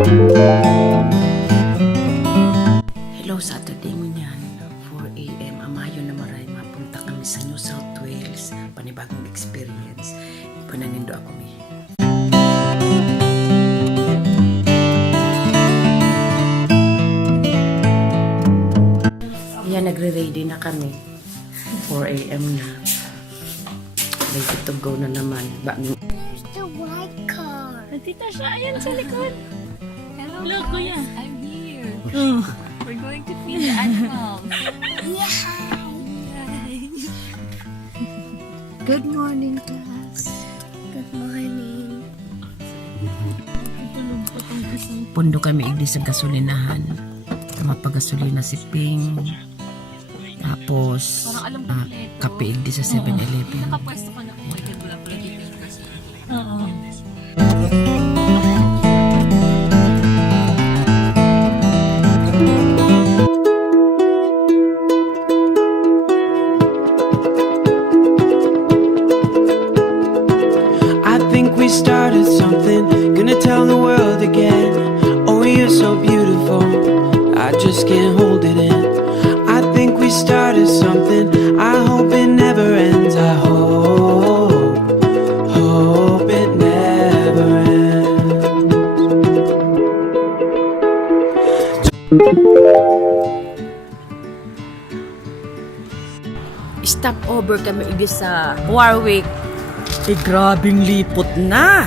Hello, Saturday mo niyan, 4 a.m. Amayo na maray, mapunta kami sa New South Wales. Panibagong experience. Pananindo ako mi. Yan, nagre-ready na kami. 4 a.m. na. Ready to go na naman. There's the white car. Nandito siya. Ayan sa likod. Hello, Hello, guys. Kuya. I'm here. Oh. We're going to feed the animals. Good morning, class. Good morning. Pundo kami igdi sa gasolinahan. Mapagasolina si Ping. Tapos, Parang alam ko kompleto. kape igdi sa 7-Eleven. Nakapwesto ka na kung may wala pala dito yung kasi. Oo. I think we started something, gonna tell the world again. Oh, you're so beautiful, I just can't hold it in. I think we started something, I hope it never ends. I hope it never ends. Stop over kami igdi sa Warwick. Grabing lipot na.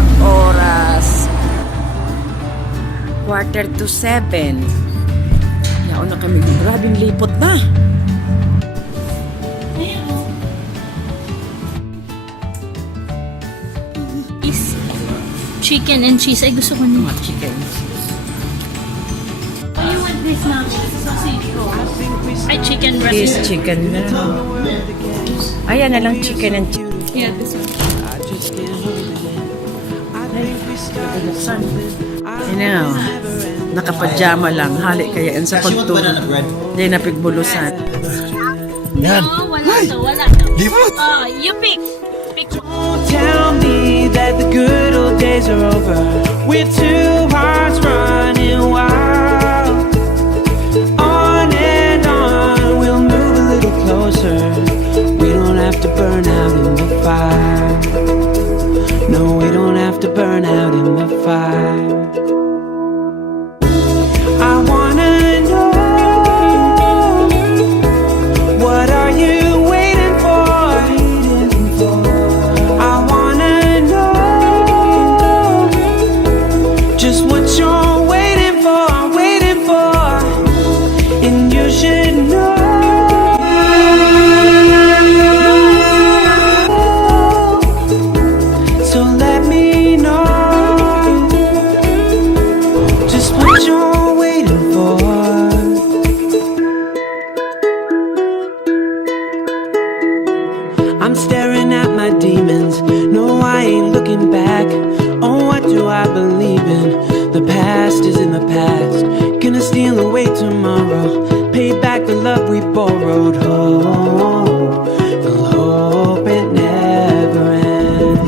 Ang oras 6:45. Yaon na kami. Grabing lipot na. Is chicken and cheese. Ay, gusto ko na. Mga chicken. Oh, you want this now? Sausage roll. Ay, chicken breast. This chicken na. Ayan na lang chicken and cheese. Yeah, this one. I just can't hold it in. I think we started something, I You know, nakapajama lang. Hali kaya yan sa pagtulog. Hindi na pigbulusan. No, wala to. Wala to. Limot! Oh, you pick. Pick. Don't tell me that the good old days are over. We're two hearts running wild. On and on, we'll move a little closer. We don't have to burn out in the fire. No, we don't have to burn out in the fire. I wanna know, what are you waiting for? I wanna know just what you're waiting for, and you should know. So let me know just what you're waiting for. I'm staring at my demons. No, I ain't looking back. Oh, what do I believe in? The past is in the past. Gonna steal away tomorrow. Pay back the love we borrowed. Oh, we'll hope it never ends.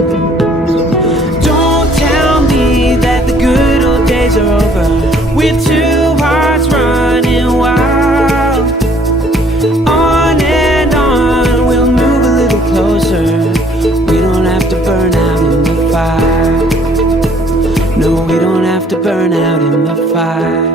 Don't tell me that the good old days are over. We're two hearts running wild. On and on, we'll move a little closer. We don't have to burn out in the fire. No, we don't have to burn out in the fire.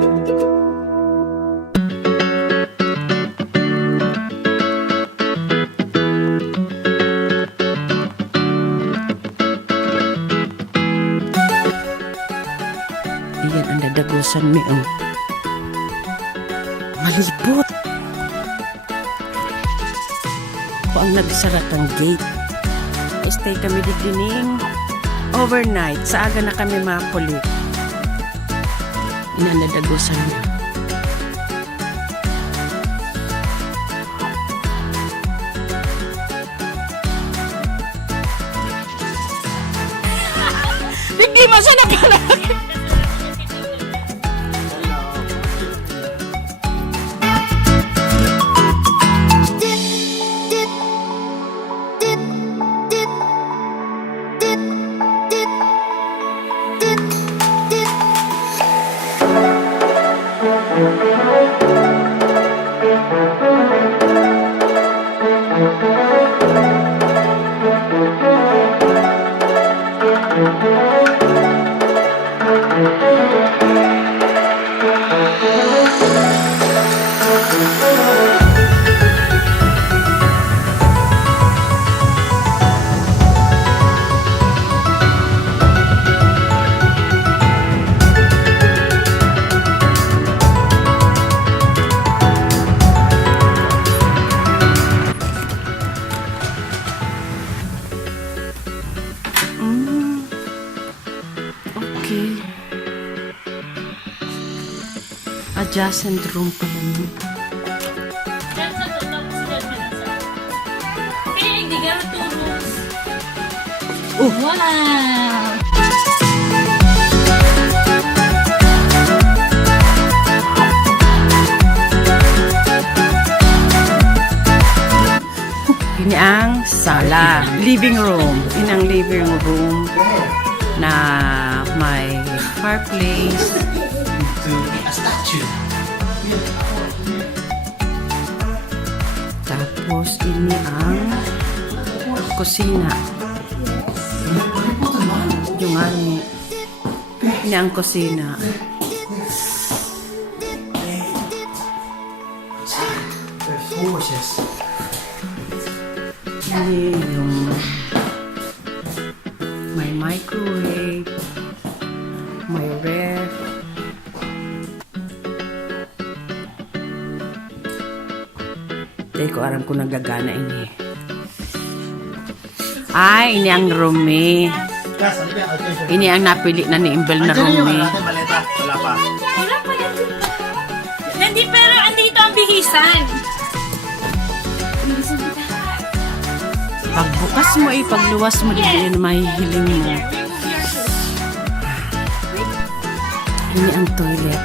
Iyan ang dadagosan mi. Oh. Malipot. Ako ang nagsarat ang gate. Stay kami di dining overnight. Sa aga na kami makulit. Iyan ang dadagosan mi. Hindi mo siya napalaki. adjacent room pala mo. That's a total sila sa. Piling di garo tulog. Wow! Ini ang sala, living room. Ini ang living room na may fireplace. A statue. Tapos ini ang kusina. Yung ano, ini ang kusina. There's horses. Ini yung may microwave, may ref. Hindi ko alam kung nagagana ini. Ay, ini ang roomie. Kas, ano ba? Ini ang napili na ni Imbel na Andiyan yung roomie. natin maleta. Wala pa. Wala pa yan. Hindi, pero andito ang bihisan. Pagbukas mo pagluwas mo, di na mahihiling mo. Remove your shoes. Ini ang toilet.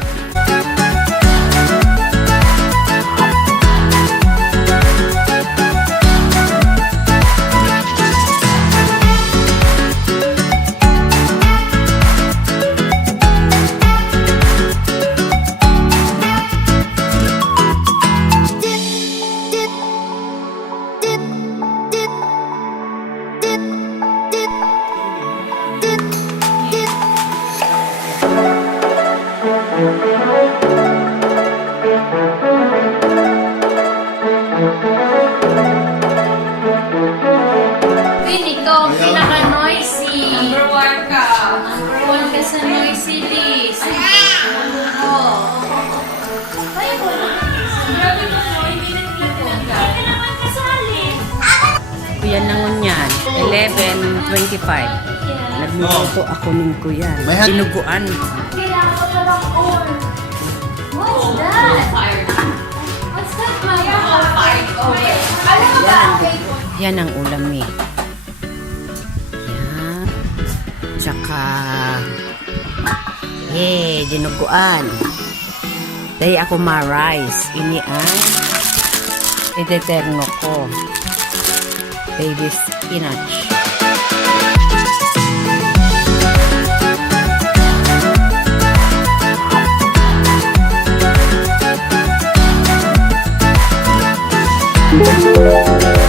Win, ikaw ang pinaka-noisy. Number 1 ka. Number 1 ka sa noisy list. Oh. Ay, wala. Grabe mo mo, hindi na nila tinanggal. Hindi ka naman kasali. Kuya nangon yan. 11:25. Nagluluto ako ng kuya. May hat- Dinuguan. Kailangan ko pa ng oil. What's that? What's that, Mama? Alam mo ba? Yan ang ulam eh. Yan. Tsaka, dinuguan. Dahil ako ma-rice. Ini ang iteterno ko. Baby spinach. Thank you.